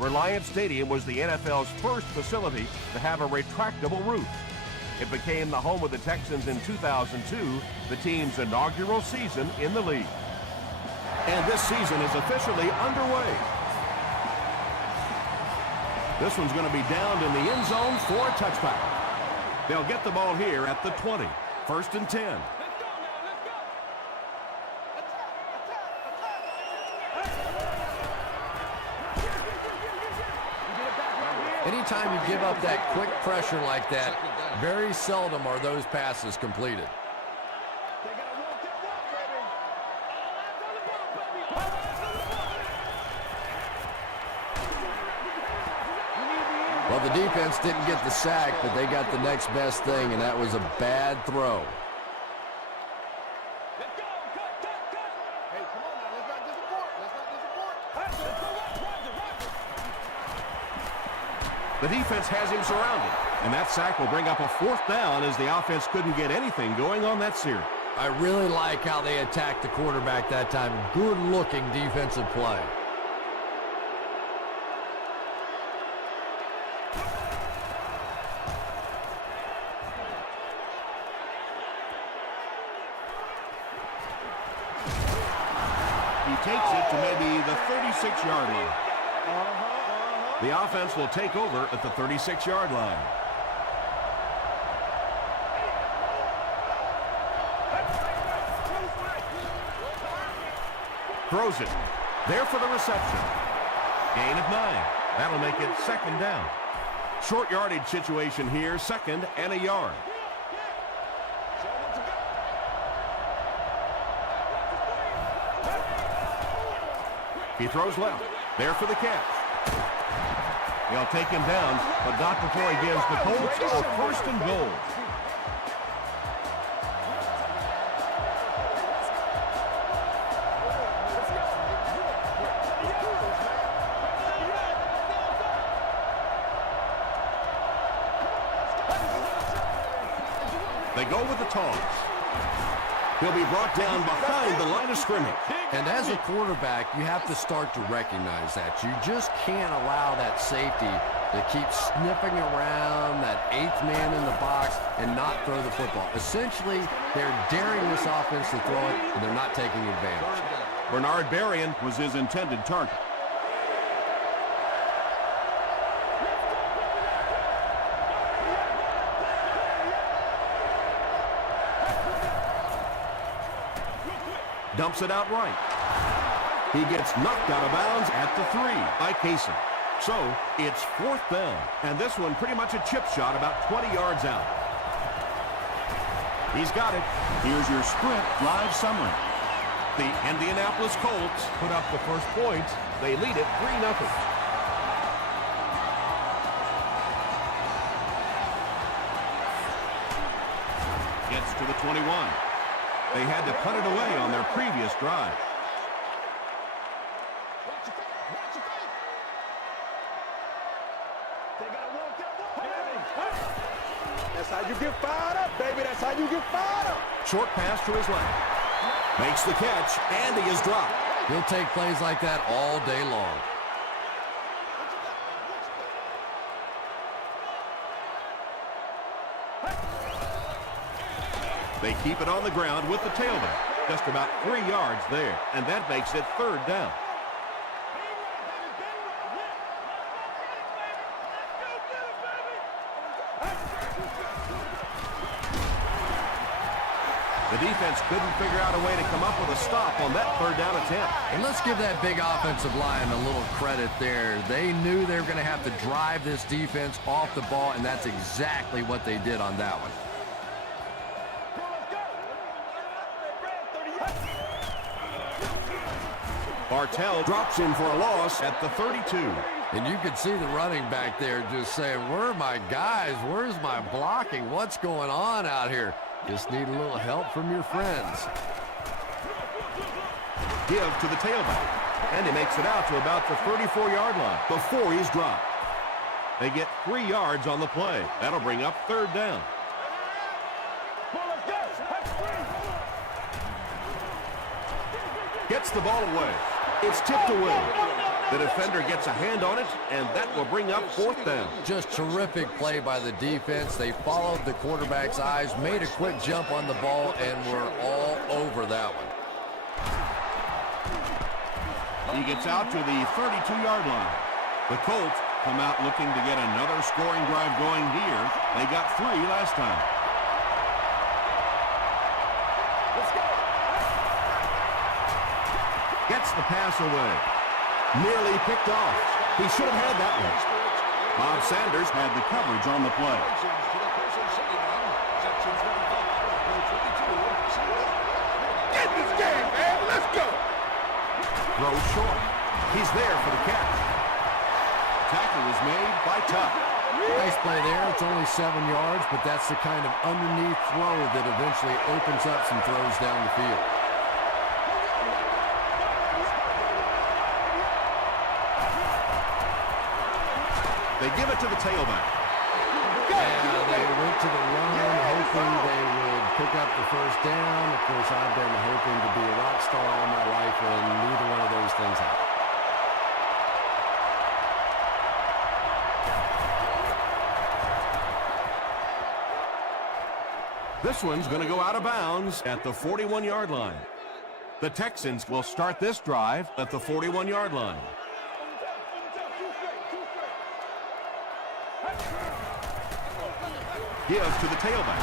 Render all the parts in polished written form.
Reliant Stadium was the NFL's first facility to have a retractable roof. It became the home of the Texans in 2002, the team's inaugural season in the league. And this season is officially underway. This one's going to be downed in the end zone for a touchback. They'll get the ball here at the 20. First and 10. Anytime you give up that quick pressure like that, very seldom are those passes completed. Well, the defense didn't get the sack, but they got the next best thing, and that was a bad throw. The defense has him surrounded, and that sack will bring up a fourth down as the offense couldn't get anything going on that series. I really like how they attacked the quarterback that time. Good-looking defensive play. He takes it to maybe the 36-yard line. The offense will take over at the 36-yard line. Throws it. There for the reception. Gain of 9. That'll make it second down. Short yardage situation here, second and a yard. He throws left. There for the catch. They'll take him down, but not before he gives the Colts a first and goal. They go with the toss. He'll be brought down behind the line of scrimmage. And as a quarterback, you have to start to recognize that. You just can't allow that safety to keep sniffing around that 8th man in the box and not throw the football. Essentially, they're daring this offense to throw it, and they're not taking advantage. Bernard Berrien was his intended target. Dumps it out right. He gets knocked out of bounds at the 3 by Casey. So it's fourth down, and this one pretty much a chip shot about 20 yards out. He's got it. Here's your Sprint live summary. The Indianapolis Colts put up the first points. They lead it 3-0. Gets to the 21. They had to punt it away on their previous drive. That's how you get fired up, baby. That's how you get fired up. Short pass to his left. Makes the catch, and he is dropped. He'll take plays like that all day long. They keep it on the ground with the tailback. Just about 3 yards there, and that makes it third down. The defense couldn't figure out a way to come up with a stop on that third down attempt. And let's give that big offensive line a little credit there. They knew they were going to have to drive this defense off the ball, and that's exactly what they did on that one. Bartell drops in for a loss at the 32. And you could see the running back there just saying, where are my guys? Where's my blocking? What's going on out here? Just need a little help from your friends. Give to the tailback. And he makes it out to about the 34-yard line before he's dropped. They get 3 yards on the play. That'll bring up third down. Gets the ball away. It's tipped away. The defender gets a hand on it, and that will bring up fourth down. Just terrific play by the defense. They followed the quarterback's eyes, made a quick jump on the ball, and were all over that one. He gets out to the 32-yard line. The Colts come out looking to get another scoring drive going here. They got 3 last time. Let's go. Gets the pass away. Nearly picked off. He should have had that one. Bob Sanders had the coverage on the play. Get this game, man. Let's go. Throw short. He's there for the catch. Tackle was made by Tuck. Nice play there. It's only 7 yards, but that's the kind of underneath throw that eventually opens up some throws down the field. They give it to the tailback. Yeah, they went to the run, hoping they would pick up the first down. Of course, I've been hoping to be a rock star all my life, and neither one of those things happened. This one's going to go out of bounds at the 41-yard line. The Texans will start this drive at the 41-yard line. Gives to the tailback.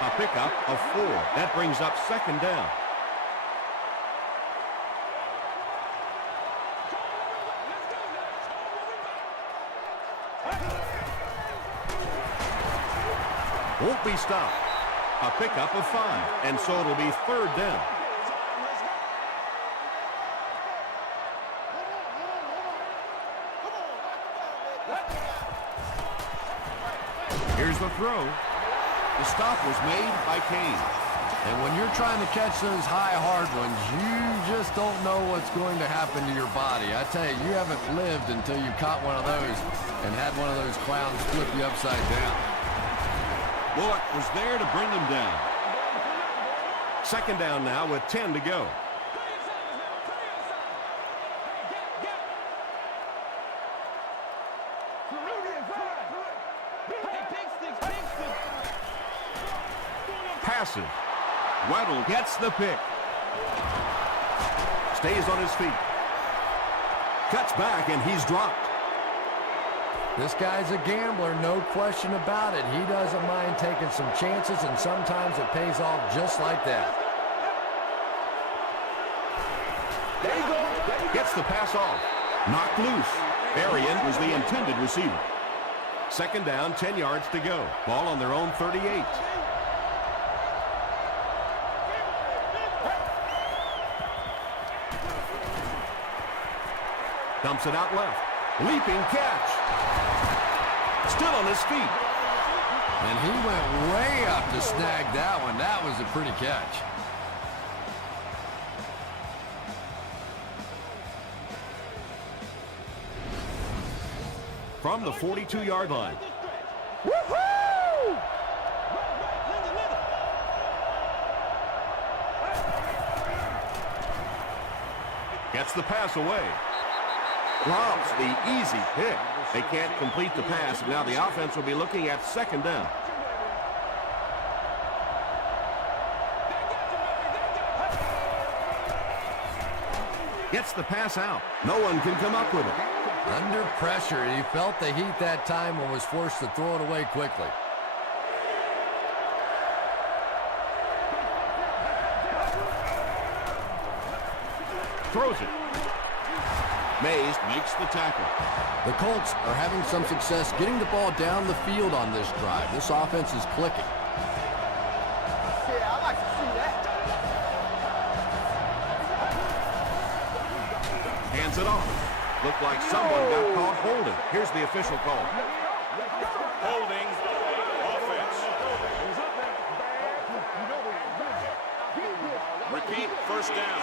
A pickup of 4. That brings up second down. Won't be stopped. A pickup of 5, and so it'll be third down. Here's the throw. The stop was made by Kane. And when you're trying to catch those high, hard ones, you just don't know what's going to happen to your body. I tell you, you haven't lived until you caught one of those and had one of those clowns flip you upside down. Bullock was there to bring him down. Second down now with 10 to go. Passes. Weddle gets the pick. Stays on his feet. Cuts back, and he's dropped. This guy's a gambler, no question about it. He doesn't mind taking some chances, and sometimes it pays off just like that. There you go. Gets the pass off. Knocked loose. Arian was the intended receiver. Second down, 10 yards to go. Ball on their own 38. Dumps it out left. Leaping catch. Still on his feet. And he went way up to snag that one. That was a pretty catch. From the 42-yard line. Woohoo! Gets the pass away. Drops the easy pick. They can't complete the pass. Now the offense will be looking at second down. Gets the pass out. No one can come up with it. Under pressure, he felt the heat that time and was forced to throw it away quickly. Throws it. Mays makes the tackle. The Colts are having some success getting the ball down the field on this drive. This offense is clicking. Yeah, I like to see that. Hands it off. Looked like someone got caught holding. Here's the official call. Holding offense. Repeat, first down.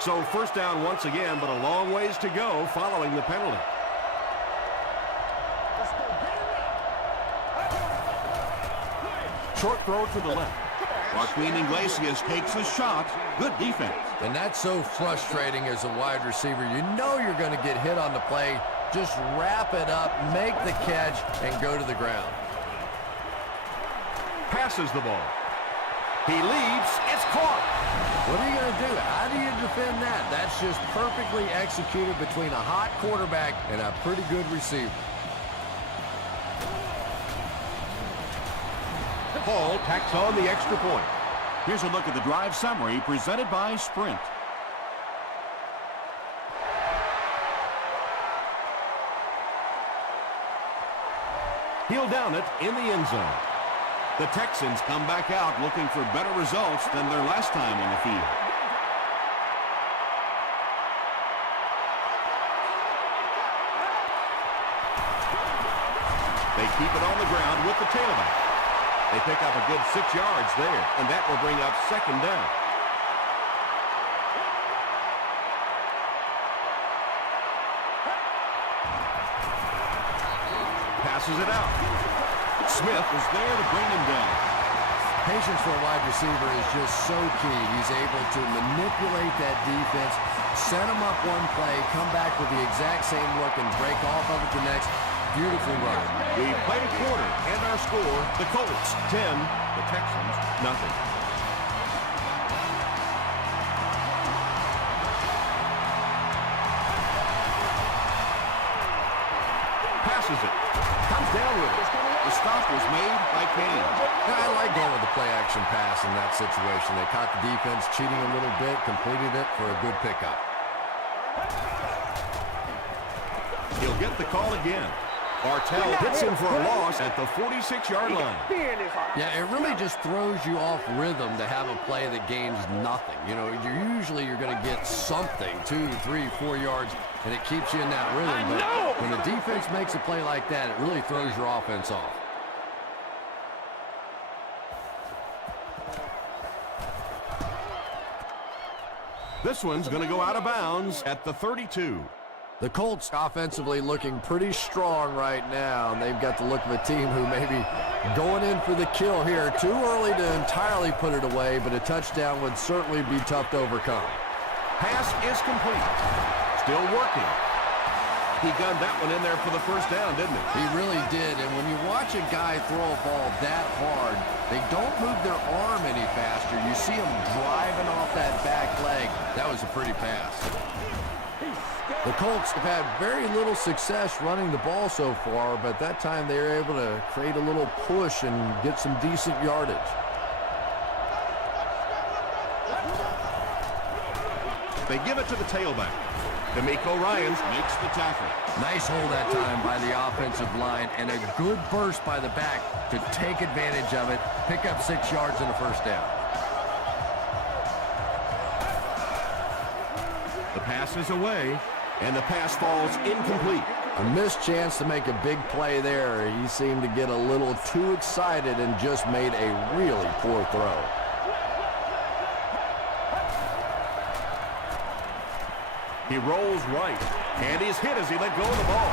So first down once again, but a long ways to go following the penalty. Short throw to the left. Joaquin Iglesias takes a shot. Good defense. And that's so frustrating as a wide receiver. You know you're going to get hit on the play. Just wrap it up, make the catch, and go to the ground. Passes the ball. He leaps. It's caught. What are you going to do? How do you defend that? That's just perfectly executed between a hot quarterback and a pretty good receiver. Hall tacks on the extra point. Here's a look at the drive summary presented by Sprint. He'll down it in the end zone. The Texans come back out looking for better results than their last time on the field. They keep it on the ground with the tailback. They pick up a good 6 yards there, and that will bring up second down. Passes it out. Smith is there to bring him down. Patience for a wide receiver is just so key. He's able to manipulate that defense, set them up one play, come back with the exact same look, and break off of it the next. Beautifully run. We played a quarter, and our score, the Colts 10, the Texans nothing. Passes it. Comes down with it. The stop was made by Kane. I like going with the play-action pass in that situation. They caught the defense cheating a little bit, completed it for a good pickup. He'll get the call again. Bartell hits him for a loss at the 46-yard line. Yeah, it really just throws you off rhythm to have a play that gains nothing. You know, you're going to get something, 2, 3, 4 yards, and it keeps you in that rhythm. But when the defense makes a play like that, it really throws your offense off. This one's going to go out of bounds at the 32. The Colts offensively looking pretty strong right now, and they've got the look of a team who may be going in for the kill here. Too early to entirely put it away, but a touchdown would certainly be tough to overcome. Pass is complete. Still working. He gunned that one in there for the first down, didn't he? He really did, and when you watch a guy throw a ball that hard, they don't move their arm any faster. You see him driving off that back leg. That was a pretty pass. The Colts have had very little success running the ball so far, but that time they were able to create a little push and get some decent yardage. They give it to the tailback. D'Amico Ryans Makes the tackle. Nice hold that time by the offensive line, and a good burst by the back to take advantage of it, pick up 6 yards and a first down. The pass is away, and the pass falls incomplete. A missed chance to make a big play there. He seemed to get a little too excited and just made a really poor throw. He rolls right, and he's hit as he let go of the ball.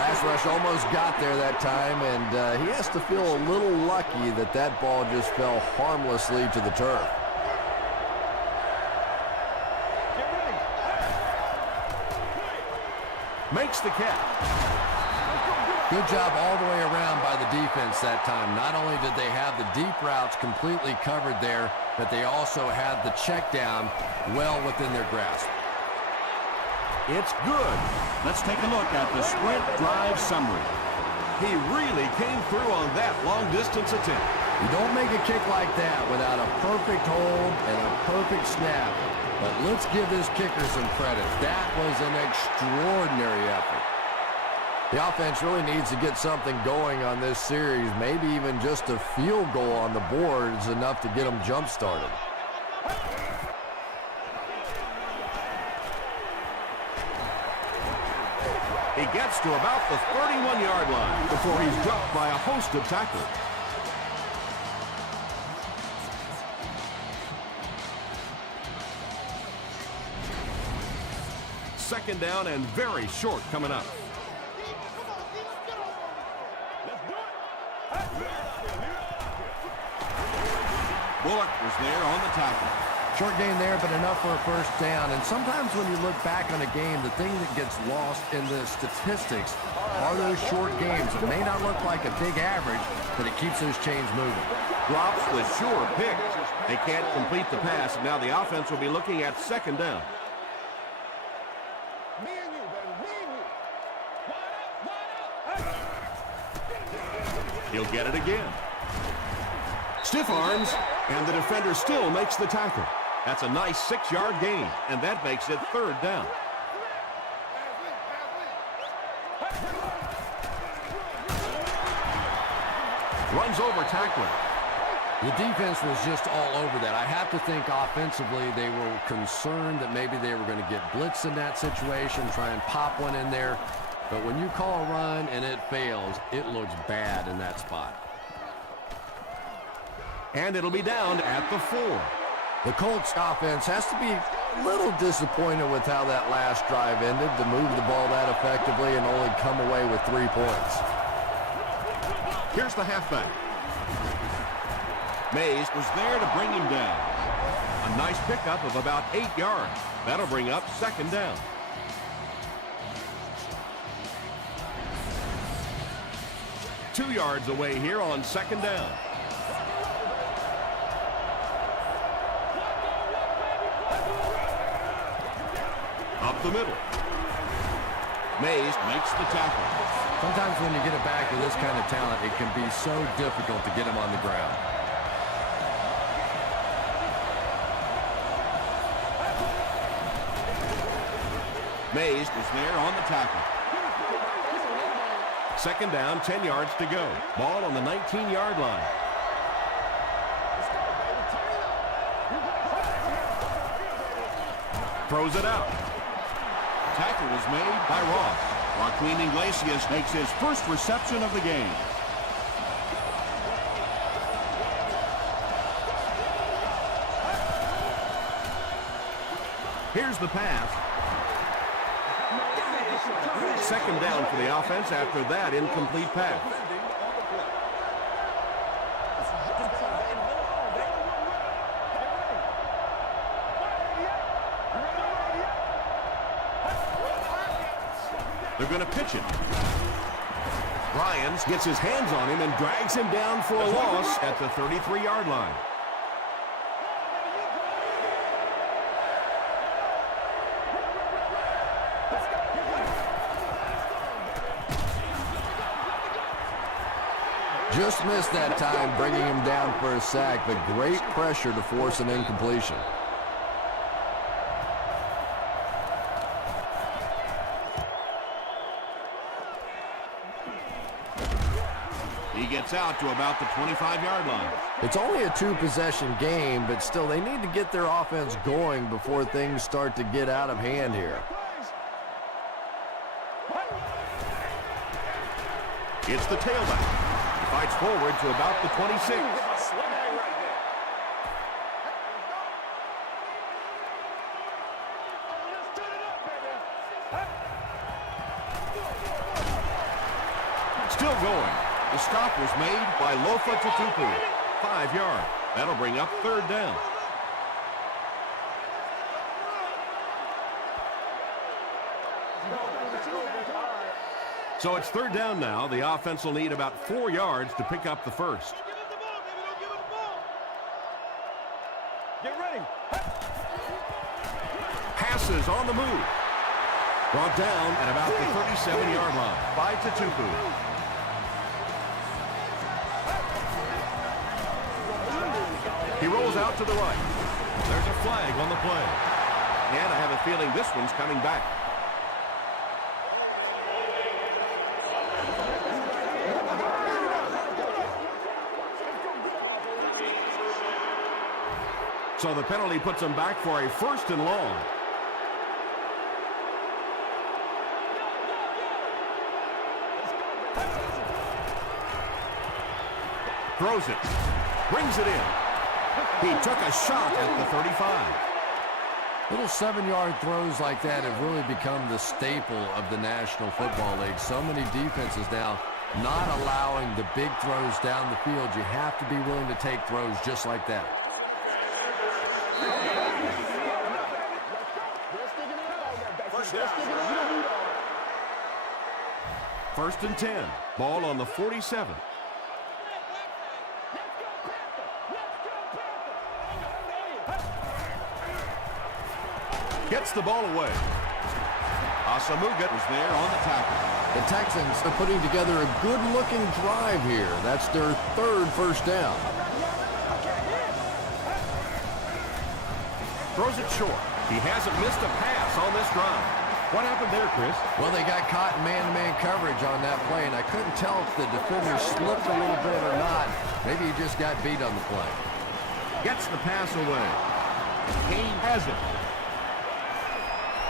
Pass rush almost got there that time, and he has to feel a little lucky that that ball just fell harmlessly to the turf. Makes the catch. Good job all the way around by the defense that time. Not only did they have the deep routes completely covered there, but they also had the check down well within their grasp. It's good. Let's take a look at the Sprint drive summary. He really came through on that long-distance attempt. You don't make a kick like that without a perfect hold and a perfect snap. But let's give this kicker some credit. That was an extraordinary effort. The offense really needs to get something going on this series. Maybe even just a field goal on the board is enough to get them jump-started. He gets to about the 31-yard line before he's dropped by a host of tacklers. Second down and very short coming up. Bullock was there on the tackle. Short gain there, but enough for a first down. And sometimes when you look back on a game, the thing that gets lost in the statistics are those short games. It may not look like a big average, but it keeps those chains moving. Drops the sure pick. They can't complete the pass. Now the offense will be looking at second down. He'll get it again. Stiff arms, and the defender still makes the tackle. That's a nice 6-yard gain, and that makes it third down. Runs over tackler. The defense was just all over that. I have to think offensively they were concerned that maybe they were going to get blitzed in that situation, try and pop one in there. But when you call a run and it fails, it looks bad in that spot. And it'll be down at the 4. The Colts offense has to be a little disappointed with how that last drive ended, to move the ball that effectively and only come away with 3 points. Here's the halfback. Mays was there to bring him down. A nice pickup of about 8 yards. That'll bring up second down. Two yards away here on second down. Up the middle. Mays makes the tackle. Sometimes when you get it back with this kind of talent, it can be so difficult to get him on the ground. Mays was there on the tackle. Second down, 10 yards to go. Ball on the 19-yard line. Throws it out. Tackle was made by Ross. Joaquin Iglesias makes his first reception of the game. Here's the pass. Second down for the offense after that incomplete pass. They're going to pitch it. Ryans gets his hands on him and drags him down for a loss at the 33-yard line. Just missed that time, bringing him down for a sack, but great pressure to force an incompletion. He gets out to about the 25-yard line. It's only a 2-possession game, but still they need to get their offense going before things start to get out of hand here. It's the tailback. He fights forward to about the 26. Still going. The stop was made by Lofa Tutupu. 5 yards. That'll bring up third down. So it's third down now. The offense will need about 4 yards to pick up the first. Get ready. Passes on the move. Brought down at about the 37-yard line by Tutupu. He rolls out to the right. There's a flag on the play. And I have a feeling this one's coming back. So the penalty puts him back for a first and long. Throws it. Brings it in. He took a shot at the 35. Little 7-yard throws like that have really become the staple of the National Football League. So many defenses now not allowing the big throws down the field. You have to be willing to take throws just like that. first down. First and 10. Ball on the 47. Gets the ball away. Asamuga was there on the tackle. The Texans are putting together a good-looking drive here. That's their third first down. Throws it short. He hasn't missed a pass on this drive. What happened there, Chris? Well, they got caught in man-to-man coverage on that play, and I couldn't tell if the defender slipped a little bit or not. Maybe he just got beat on the play. Gets the pass away. Kane has it.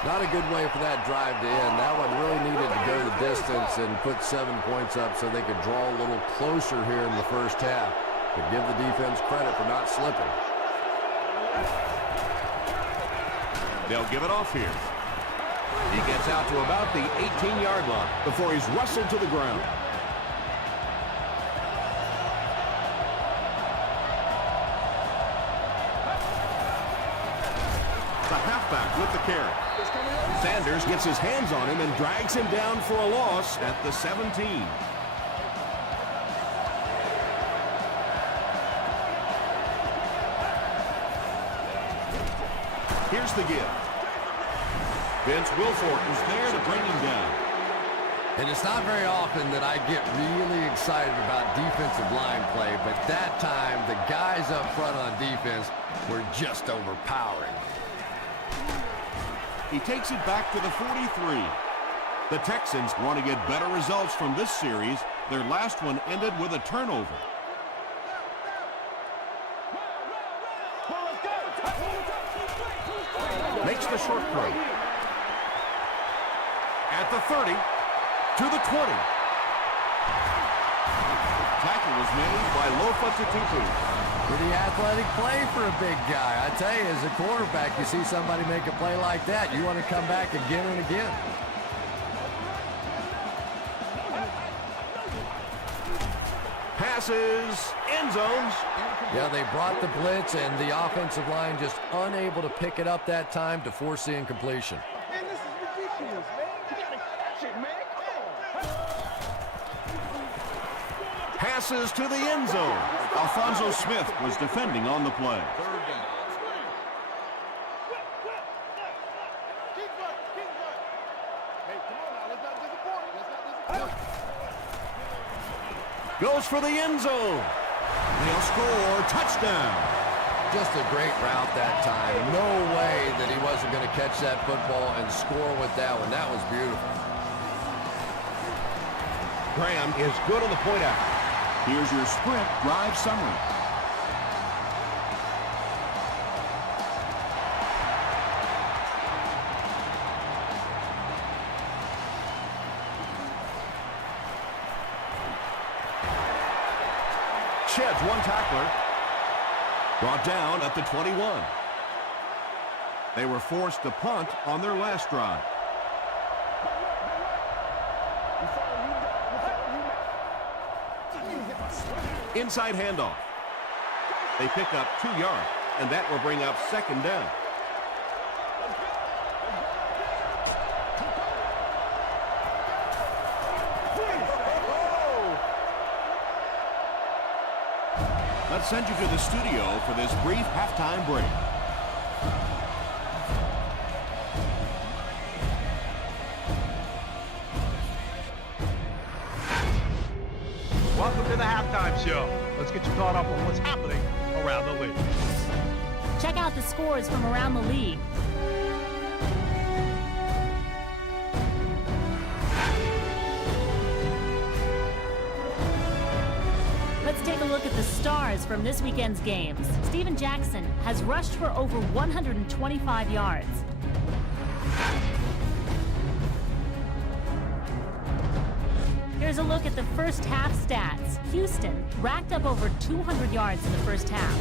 Not a good way for that drive to end. That one really needed to go the distance and put 7 points up so they could draw a little closer here in the first half. But give the defense credit for not slipping. They'll give it off here. He gets out to about the 18-yard line before he's wrestled to the ground. The halfback with the carry. Sanders gets his hands on him and drags him down for a loss at the 17. Here's the give. Vince Wilfork is there to bring him down. And it's not very often that I get really excited about defensive line play, but that time the guys up front on defense were just overpowering. He takes it back to the 43. The Texans want to get better results from this series. Their last one ended with a turnover. Makes the short throw. At the 30, to the 20. Tackle was made by Lofa Tutupu. Pretty athletic play for a big guy. I tell you, as a quarterback, you see somebody make a play like that, you want to come back again and again. Passes, end zones. Yeah, they brought the blitz, and the offensive line just unable to pick it up that time to force the incompletion. Man, this is ridiculous, man. You gotta catch it, man. Come on. Passes to the end zone. Alfonso Smith was defending on the play. Goes for the end zone. They'll score. Touchdown. Just a great route that time. No way that he wasn't going to catch that football and score with that one. That was beautiful. Graham is good on the point out. Here's your sprint drive summary. Sheds one tackler. Brought down at the 21. They were forced to punt on their last drive. Inside handoff. They pick up 2 yards, and that will bring up second down. Let's send you to the studio for this brief halftime break. Welcome to the halftime show. Let's get you caught up on what's happening around the league. Check out the scores from around the league. Let's take a look at the stars from this weekend's games. Steven Jackson has rushed for over 125 yards. Here's a look at the first half stats. Houston racked up over 200 yards in the first half.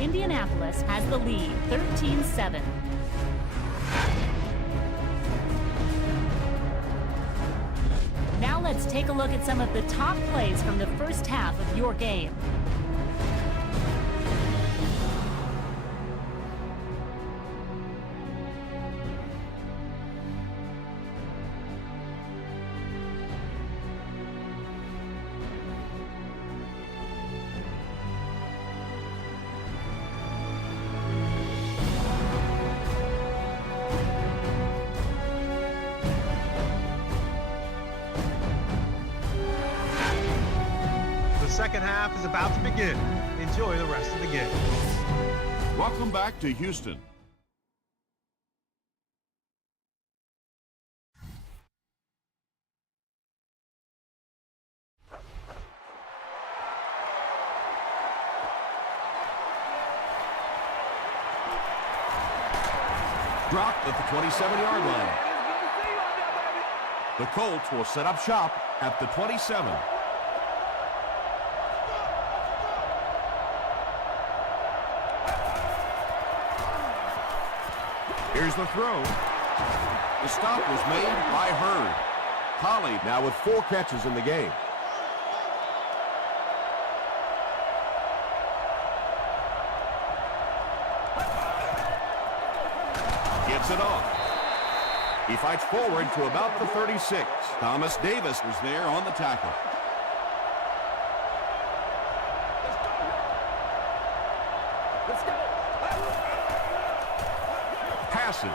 Indianapolis has the lead, 13-7. Now let's take a look at some of the top plays from the first half of your game. second half is about to begin. Enjoy the rest of the game. Welcome back to Houston. Dropped at the 27-yard line. The Colts will set up shop at the 27. Here's the throw. The stop was made by Hurd. Holly now with 4 catches in the game. Gets it off. He fights forward to about the 36. Thomas Davis was there on the tackle. Passes.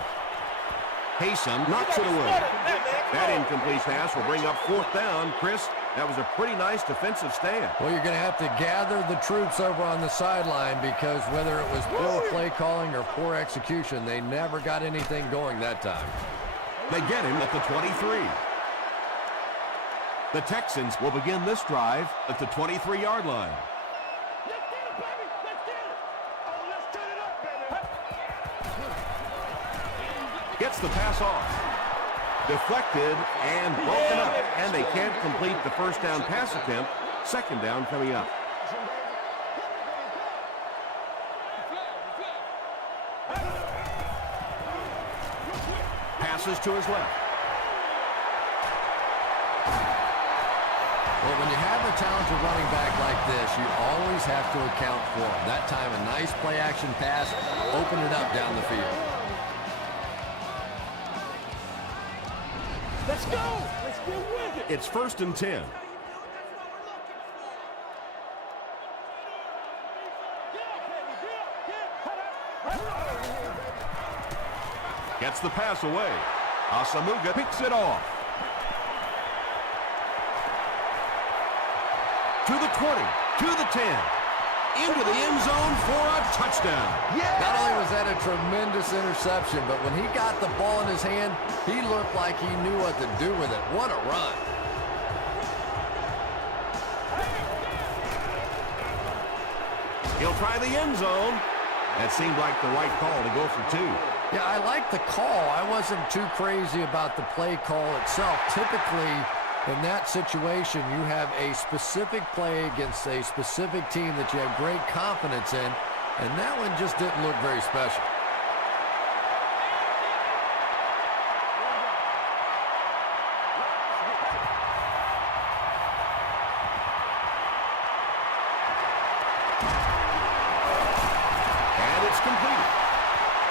Haysom knocks it away. That incomplete pass will bring up 4th down. Chris, that was a pretty nice defensive stand. Well, you're going to have to gather the troops over on the sideline because whether it was poor play calling or poor execution, they never got anything going that time. They get him at the 23. The Texans will begin this drive at the 23-yard line. Gets the pass off. Deflected and broken up. And they can't complete the first down pass attempt. Second down coming up. Passes to his left. Well, when you have a talented running back like this, you always have to account for him. That time, a nice play-action pass opened it up down the field. Let's go. Let's get with it. It's 1st and 10. Gets the pass away. Asamuga picks it off. To the 20, to the 10. Into the end zone for a touchdown. Not only was that a tremendous interception, but when he got the ball in his hand, he looked like he knew what to do with it. What a run. He'll try the end zone. That seemed like the right call to go for 2. Yeah, I like the call. I wasn't too crazy about the play call itself. Typically, in that situation, you have a specific play against a specific team that you have great confidence in, and that one just didn't look very special. And it's completed.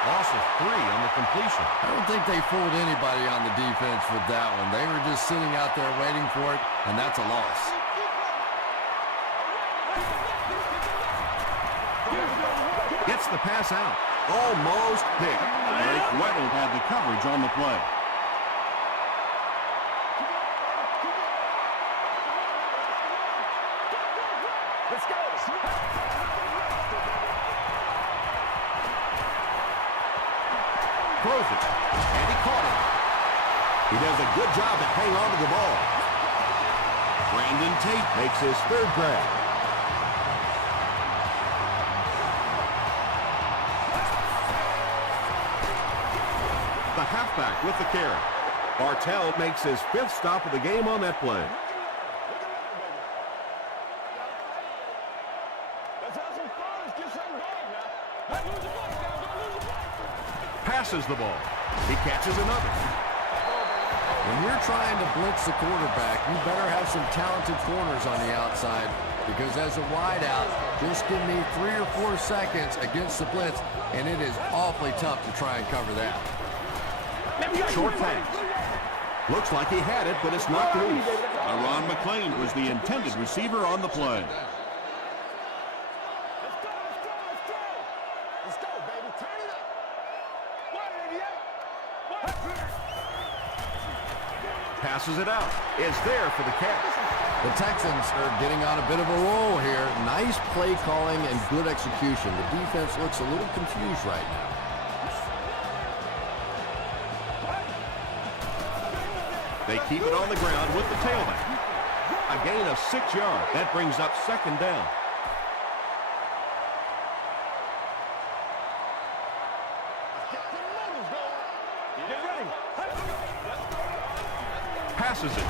Loss of 3 on the completion. I don't think they fooled anybody on the defense with that one. They were just sitting out there waiting for it, and that's a loss. Gets the pass out. Almost picked. Eric Weddle had the coverage on the play. Let's go. Throws it. And he caught it. He does a good job to hang on to the ball. Brandon Tate Makes his 3rd grab. the halfback with the carry. Bartell makes his 5th stop of the game on that play. Passes the ball. He catches another. When you're trying to blitz the quarterback, you better have some talented corners on the outside, because as a wideout, just give me 3 or 4 seconds against the blitz, and it is awfully tough to try and cover that. Short pass. Looks like he had it, but it's knocked loose. Ron McClain was the intended receiver on the play. Passes it out. Is there for the catch. The Texans are getting on a bit of a roll here. Nice play calling and good execution. The defense looks a little confused right now. They keep it on the ground with the tailback. A gain of 6 yards. That brings up second down. Passes it.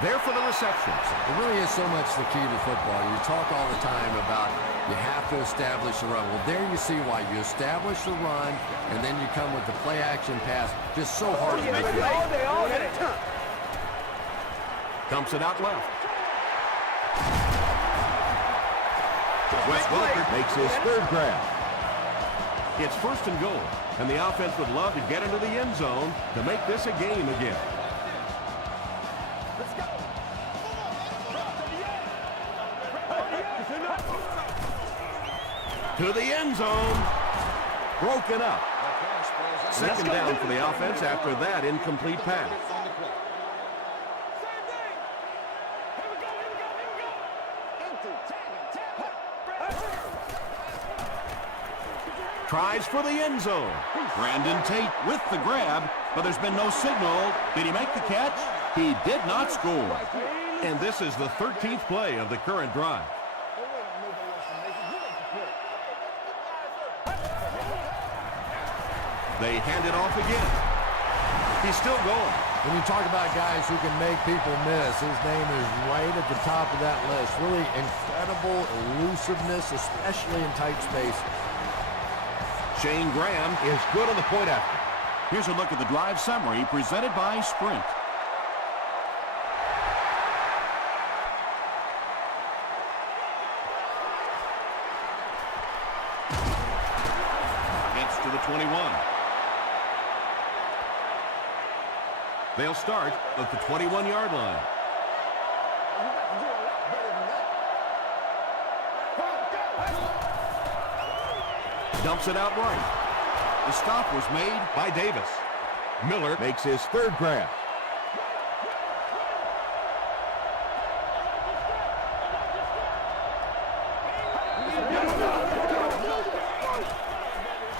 There for the reception. It really is so much the key to football. You talk all the time about you have to establish the run. Well, there you see why. You establish the run, and then you come with the play-action pass. Just so hard to make it. Dumps it out left. Wes Welker makes his third grab. It's first and goal, and the offense would love to get into the end zone to make this a game again. To the end zone. Broken up. Second down for the offense after that incomplete pass. Tries for the end zone. Brandon Tate with the grab, but there's been no signal. Did he make the catch? He did not score. And this is the 13th play of the current drive. They hand it off again. He's still going. When you talk about guys who can make people miss, his name is right at the top of that list. Really incredible elusiveness, especially in tight space. Shane Graham is good on the point after. Here's a look at the drive summary presented by Sprint. Gets to the 21. They'll start at the 21-yard line. Dumps it out right. The stop was made by Davis. Miller makes his third grab.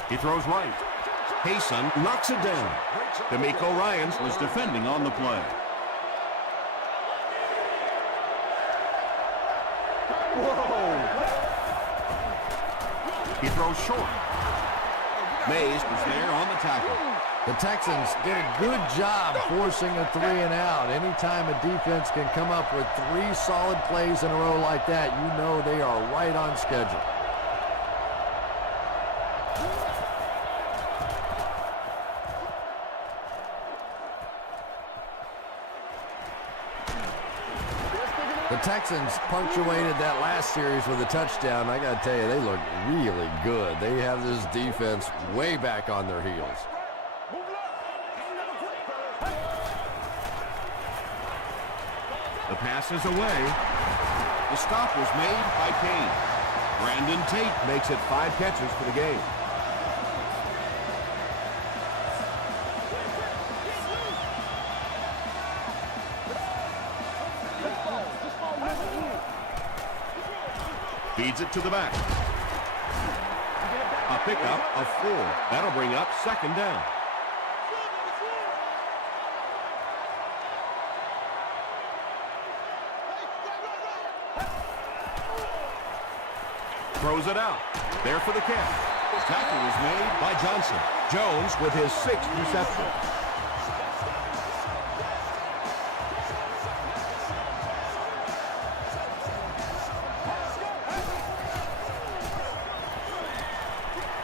He throws right. Hayson knocks it down. D'Amico Ryans was defending on the play. He throws short. Mays was there on the tackle. The Texans did a good job forcing a 3 and out. Anytime a defense can come up with 3 solid plays in a row like that, you know they are right on schedule. The Texans punctuated that last series with a touchdown. I got to tell you, they look really good. They have this defense way back on their heels. The pass is away. The stop was made by Kane. Brandon Tate makes it 5 catches for the game. Feeds it to the back. A pickup of 4. That'll bring up second down. Throws it out. There for the catch. The tackle was made by Johnson. Jones with his 6th reception.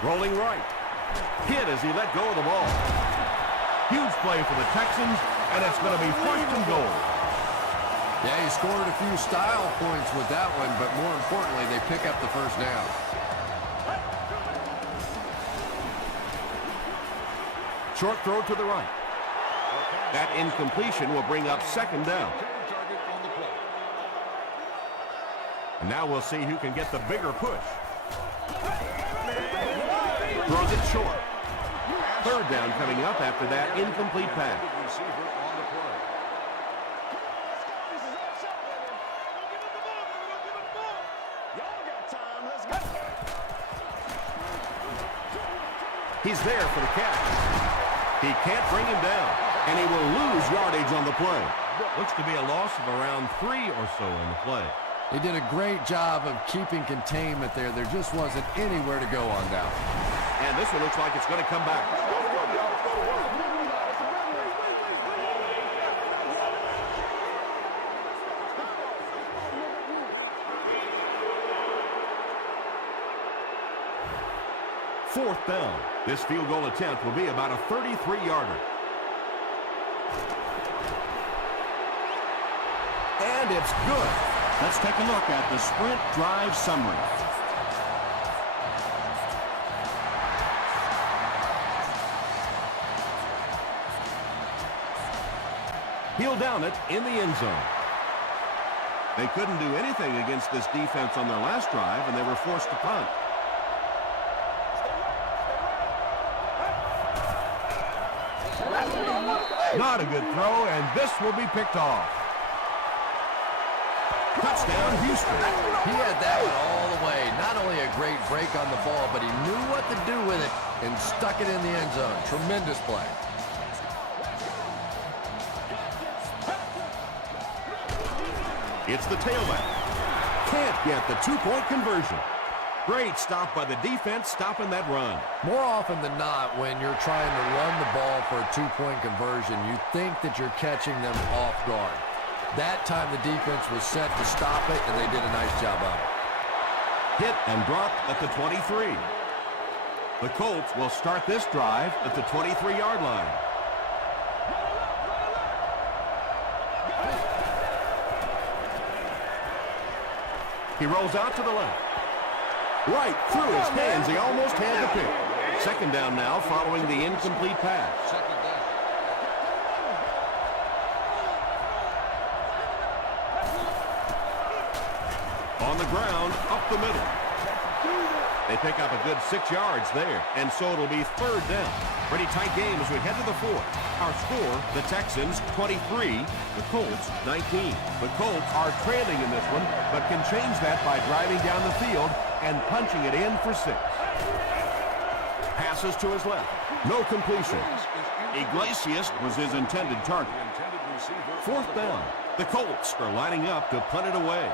Rolling right. Hit as he let go of the ball. Huge play for the Texans, and it's going to be first and goal. Yeah, he scored a few style points with that one, but more importantly, they pick up the first down. Short throw to the right. That incompletion will bring up second down. And now we'll see who can get the bigger push. Throws it short. Third down coming up after that incomplete pass. He's there for the catch. He can't bring him down, and he will lose yardage on the play. Looks to be a loss of around 3 or so in the play. He did a great job of keeping containment there. There just wasn't anywhere to go on down. And this one looks like it's going to come back. Fourth down. This field goal attempt will be about a 33-yarder. And it's good. Let's take a look at the sprint drive summary. He'll down it in the end zone. They couldn't do anything against this defense on their last drive, and they were forced to punt. Not a good throw, and this will be picked off. Touchdown, Houston. He had that one all the way. Not only a great break on the ball, but he knew what to do with it and stuck it in the end zone. Tremendous play. It's the tailback. Can't get the two-point conversion. Great stop by the defense, stopping that run. More often than not, when you're trying to run the ball for a two-point conversion, you think that you're catching them off guard. That time the defense was set to stop it, and they did a nice job of it. Hit and dropped at the 23. The Colts will start this drive at the 23-yard line. He rolls out to the left. Right through his hands. He almost had the pick. Second down now following the incomplete pass. On the ground, up the middle. They pick up a good 6 yards there, and so it'll be third down. Pretty tight game as we head to the fourth. Our score, the Texans 23, the Colts 19. The Colts are trailing in this one, but can change that by driving down the field and punching it in for 6. Passes to his left. No completion. Iglesias was his intended target. Fourth down. The Colts are lining up to punt it away.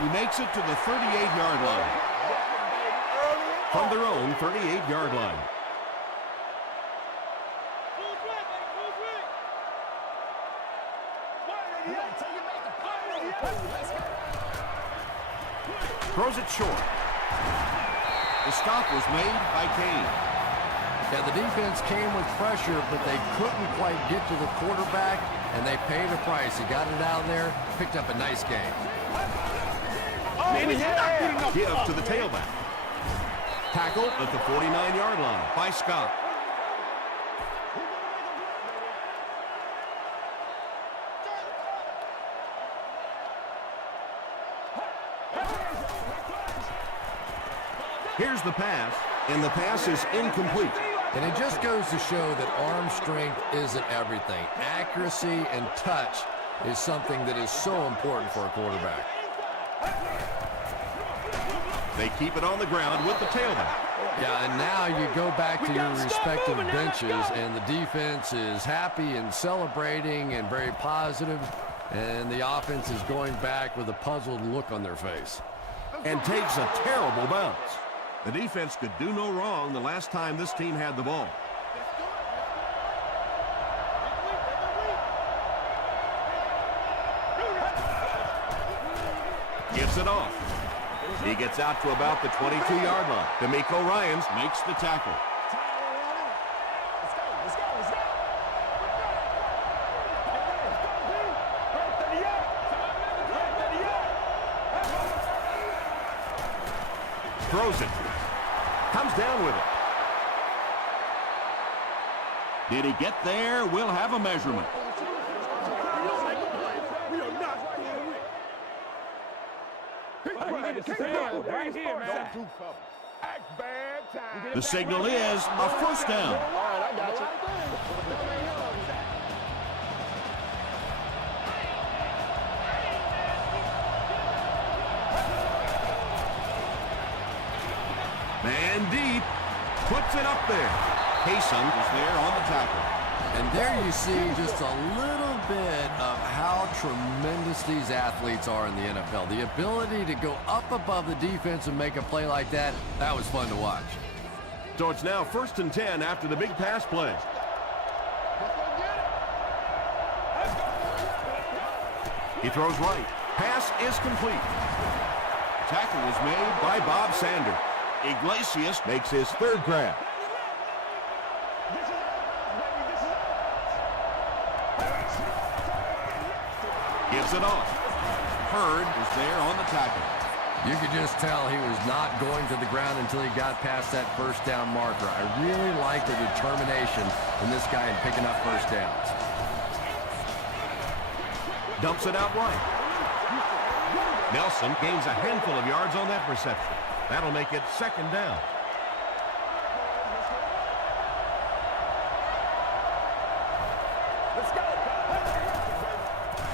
He makes it to the 38-yard line. From their own 38-yard line. Throws it short. The stop was made by Kane. Yeah, the defense came with pressure, but they couldn't quite get to the quarterback, and they paid a price. He got it down there, picked up a nice game. Give to the tailback. Tackled at the 49-yard line by Scott. Here's the pass, and the pass is incomplete. And it just goes to show that arm strength isn't everything. Accuracy and touch is something that is so important for a quarterback. They keep it on the ground with the tailback. Yeah, and now you go back to your respective benches, and the defense is happy and celebrating and very positive, and the offense is going back with a puzzled look on their face. And takes a terrible bounce. The defense could do no wrong the last time this team had the ball. Gets it off. He gets out to about the 22-yard line. D'Amico Ryans makes the tackle. Throws it. Comes down with it. Did he get there? We'll have a measurement. The signal is a first down. Man deep. Puts it up there. Payson is there on the tackle. And there you see just a little bit of how tremendous these athletes are in the NFL. The ability to go up above the defense and make a play like that, that was fun to watch. So it's now 1st and 10 after the big pass play. He throws right. Pass is complete. Tackle was made by Bob Sanders. Iglesias makes his 3rd grab. Gives it off. Hurd was there on the tackle. You could just tell he was not going to the ground until he got past that 1st down marker. I really like the determination in this guy in picking up 1st downs. Dumps it out right. Nelson gains a handful of yards on that reception. That'll make it 2nd down.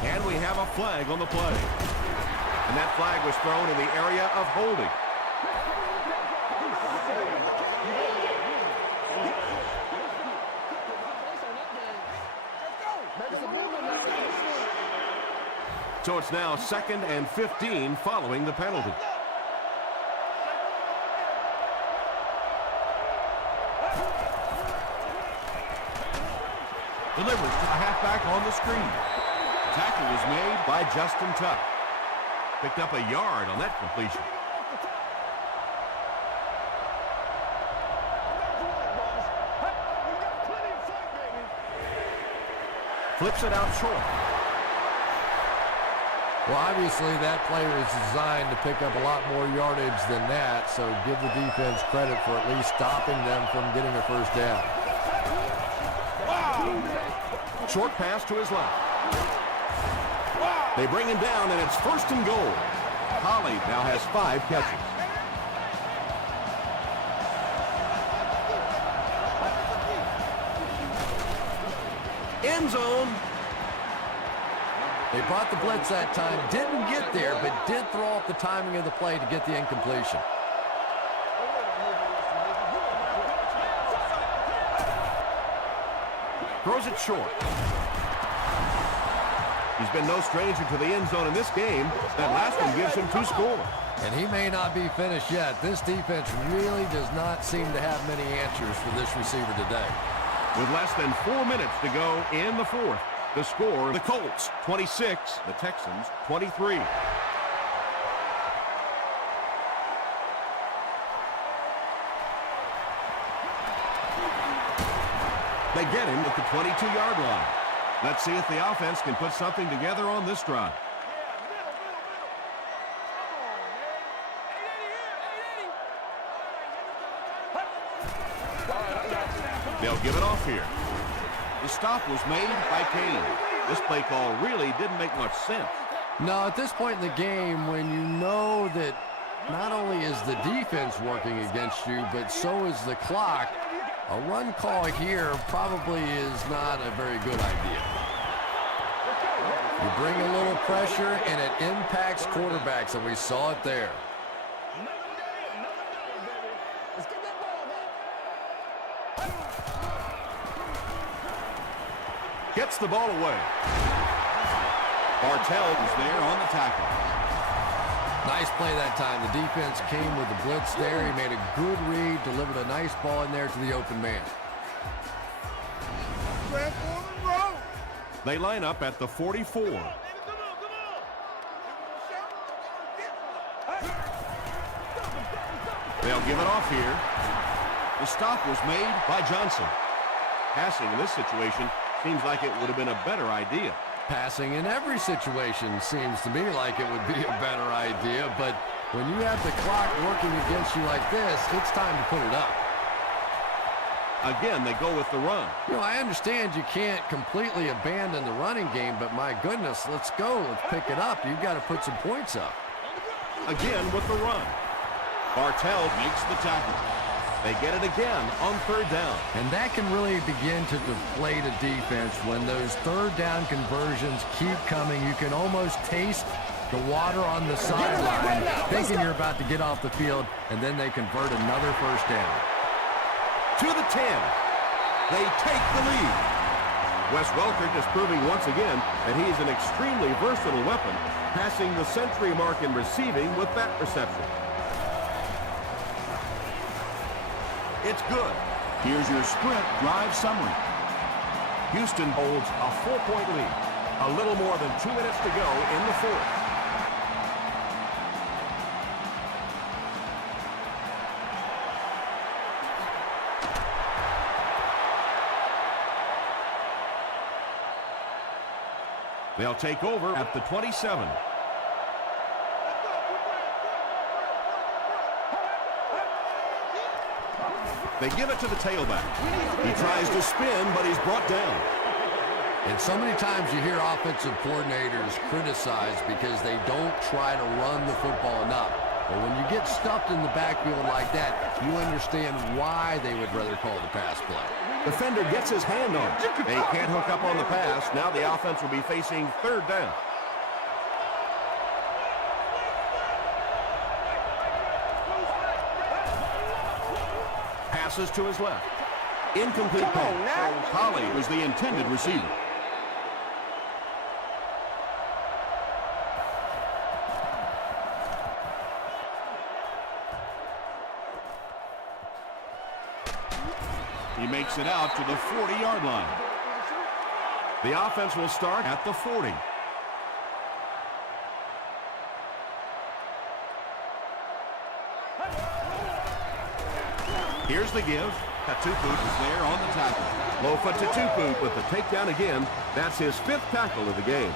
And we have a flag on the play. And that flag was thrown in the area of holding. So it's now 2nd and 15 following the penalty. Delivers to the halfback on the screen. Tackle was made by Justin Tuck. Picked up a yard on that completion. Flips it out short. Well, obviously that play was designed to pick up a lot more yardage than that, so give the defense credit for at least stopping them from getting a 1st down. Short pass to his left. They bring him down, and it's 1st and goal. Holly now has 5 catches. End zone. They brought the blitz that time, didn't get there, but did throw off the timing of the play to get the incompletion. Throws it short. He's been no stranger to the end zone in this game. That last one gives him 2 scores. And he may not be finished yet. This defense really does not seem to have many answers for this receiver today. With less than 4 minutes to go in the 4th, the score, the Colts 26, the Texans 23. They get him at the 22-yard line. Let's see if the offense can put something together on this drive. They'll give it off here. The stop was made by Kane. This play call really didn't make much sense. No, at this point in the game, when you know that not only is the defense working against you, but so is the clock, a run call here probably is not a very good idea. You bring a little pressure, and it impacts quarterbacks, and we saw it there. Gets the ball away. Bartell was there on the tackle. Nice play that time. The defense came with the blitz there. He made a good read, delivered a nice ball in there to the open man. They line up at the 44. They'll give it off here. The stop was made by Johnson. Passing in this situation seems like it would have been a better idea. Passing in every situation seems to me like it would be a better idea, but when you have the clock working against you like this, it's time to put it up. Again, they go with the run. You know, I understand you can't completely abandon the running game, but my goodness, let's go. Let's pick it up. You've got to put some points up. Again with the run. Bartell makes the tackle. They get it again on 3rd down. And that can really begin to deflate a defense when those 3rd down conversions keep coming. You can almost taste The water on the sideline, thinking you're about to get off the field, and then they convert another first down. To the 10. They take the lead. Wes Welker is proving once again that he's an extremely versatile weapon, passing the century mark in receiving with that reception. It's good. Here's your sprint drive summary. Houston holds a 4-point lead. A little more than 2 minutes to go in the fourth. They'll take over at the 27. They give it to the tailback. He tries to spin, but he's brought down. And so many times you hear offensive coordinators criticized because they don't try to run the football enough. But when you get stuffed in the backfield like that, you understand why they would rather call the pass play. Defender gets his hand on it. They can't hook up on the pass. Now the offense will be facing third down. Passes to his left. Incomplete pass. Holly was the intended receiver. He makes it out to the 40-yard line. The offense will start at the 40. Here's the give. Katupu is there on the tackle. Lofa Katupu with the takedown again. That's his 5th tackle of the game.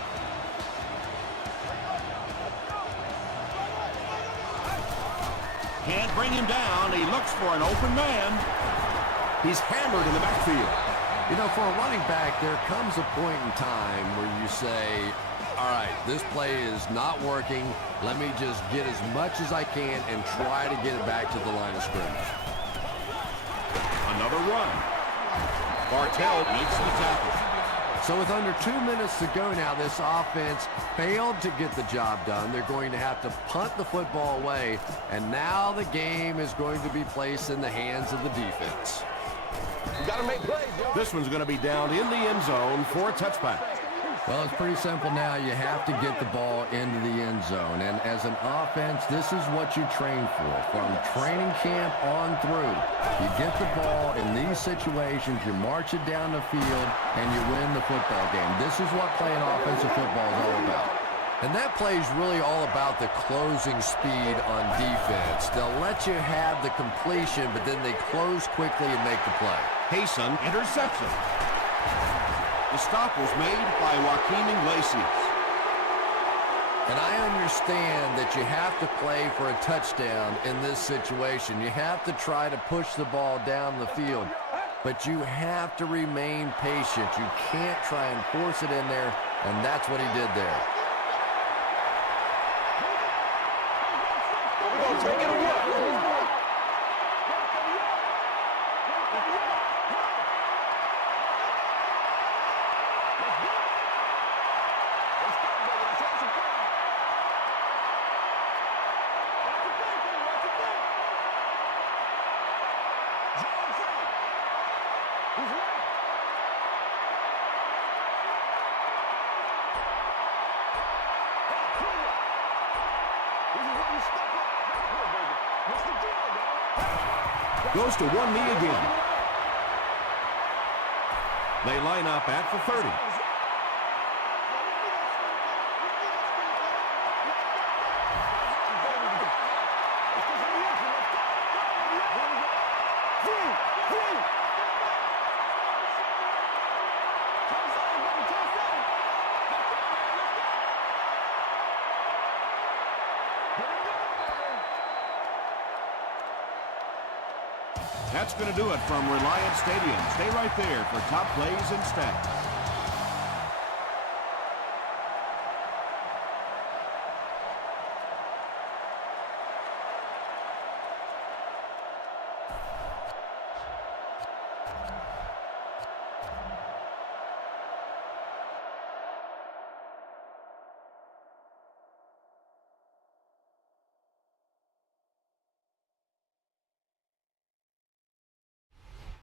Can't bring him down. He looks for an open man. He's hammered in the backfield. You know, for a running back, there comes a point in time where you say, all right, this play is not working. Let me just get as much as I can and try to get it back to the line of scrimmage. Another run. Bartell makes the tackle. So with under 2 minutes to go now, this offense failed to get the job done. They're going to have to punt the football away, and now the game is going to be placed in the hands of the defense. You got to make plays, y'all. This one's going to be down in the end zone for a touchback. Well, it's pretty simple now. You have to get the ball into the end zone. And as an offense, this is what you train for. From training camp on through, you get the ball in these situations, you march it down the field, and you win the football game. This is what playing offensive football is all about. And that play is really all about the closing speed on defense. They'll let you have the completion, but then they close quickly and make the play. Hayson interception. The stop was made by Joaquin Iglesias. And I understand that you have to play for a touchdown in this situation. You have to try to push the ball down the field. But you have to remain patient. You can't try and force it in there, and that's what he did there. We're going to take it away. Goes to one knee again. They line up at the 30. That's going to do it from Reliant Stadium. Stay right there for top plays and stats.